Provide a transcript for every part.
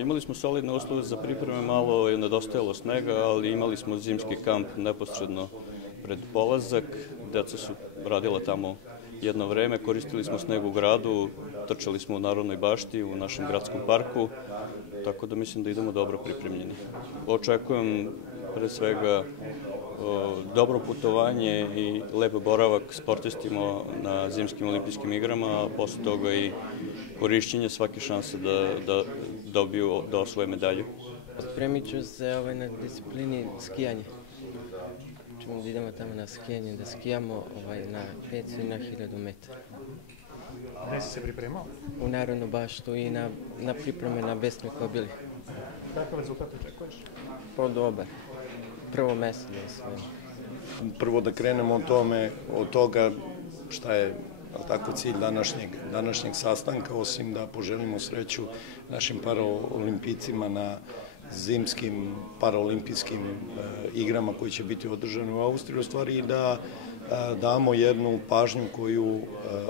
Imali smo solidne uslove za pripreme, malo je nedostajalo snega, ali imali smo zimski kamp neposredno pred polazak. Deca su radila tamo jedno vreme, koristili smo sneg u gradu, trčali smo u Narodnoj bašti, u našem gradskom parku, tako da mislim da idemo dobro pripremljeni. Očekujem pre svega dobro putovanje i lep boravak sportistima na zimskim olimpijskim igrama, a posle toga i korišćenje svake šanse da osvoje medalju. Spremit ću se na disciplini skijanje. Ćemo da idemo tamo na skijanje, da skijamo na 500 i na 1000 metara. Gde si se pripremao? U Narodnu baštu i na pripreme na Besnoj Kobili. Kakav rezultat očekuješ? Dobar. Prvo mesto da osvojimo. Prvo da krenemo od toga šta je tako cilj današnjeg sastanka, osim da poželimo sreću našim paraolimpijcima na zimskim paraolimpijskim igrama koji će biti održane u Austriji, u stvari i da damo jednu pažnju koju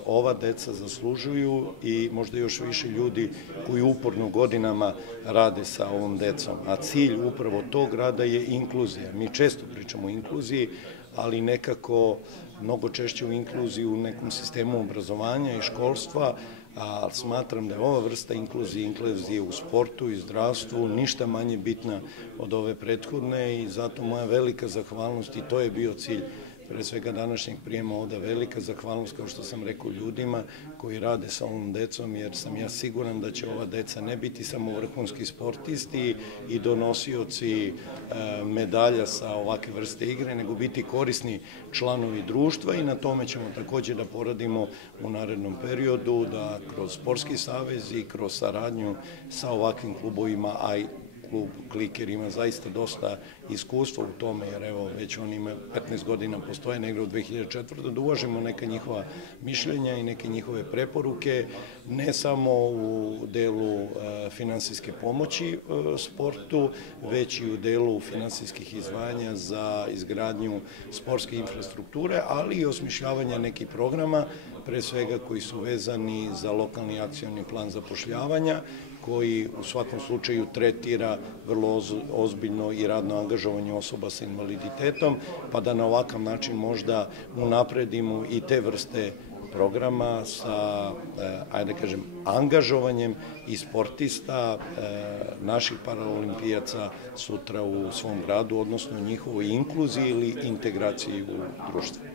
ova deca zaslužuju i možda još više ljudi koji uporno godinama rade sa ovom decom. A cilj upravo tog rada je inkluzija. Mi često pričamo o inkluziji, ali nekako mnogo češće u inkluziji u nekom sistemu obrazovanja i školstva, a smatram da je ova vrsta inkluzije u sportu i zdravstvu ništa manje bitna od ove prethodne i zato moja velika zahvalnost i to je bio cilj pre svega današnjeg prijema ovde, velika zahvalnost, kao što sam rekao, ljudima koji rade sa ovom decom, jer sam ja siguran da će ova deca ne biti samo vrhunski sportisti i donosioci medalja sa ovakve vrste igre, nego biti korisni članovi društva i na tome ćemo takođe da poradimo u narednom periodu, da kroz Sportski savez i kroz saradnju sa ovakvim klubovima, a i klub Kliker ima zaista dosta iskustva u tome, jer evo već oni ima 15 godina postoje negde od 2004. da uvažimo neka njihova mišljenja i neke njihove preporuke, ne samo u delu finansijske pomoći sportu, već i u delu finansijskih izdvajanja za izgradnju sportske infrastrukture, ali i osmišljavanja nekih programa, pre svega koji su vezani za lokalni akcioni plan zapošljavanja, koji u svakom slučaju tretira vrlo ozbiljno i radno angažovanje osoba sa invaliditetom, pa da na ovakav način možda unapredimo i te vrste programa sa, ajde kažem, angažovanjem i sportista naših paraolimpijaca sutra u svom gradu, odnosno njihovoj inkluziji ili integraciji u društvu.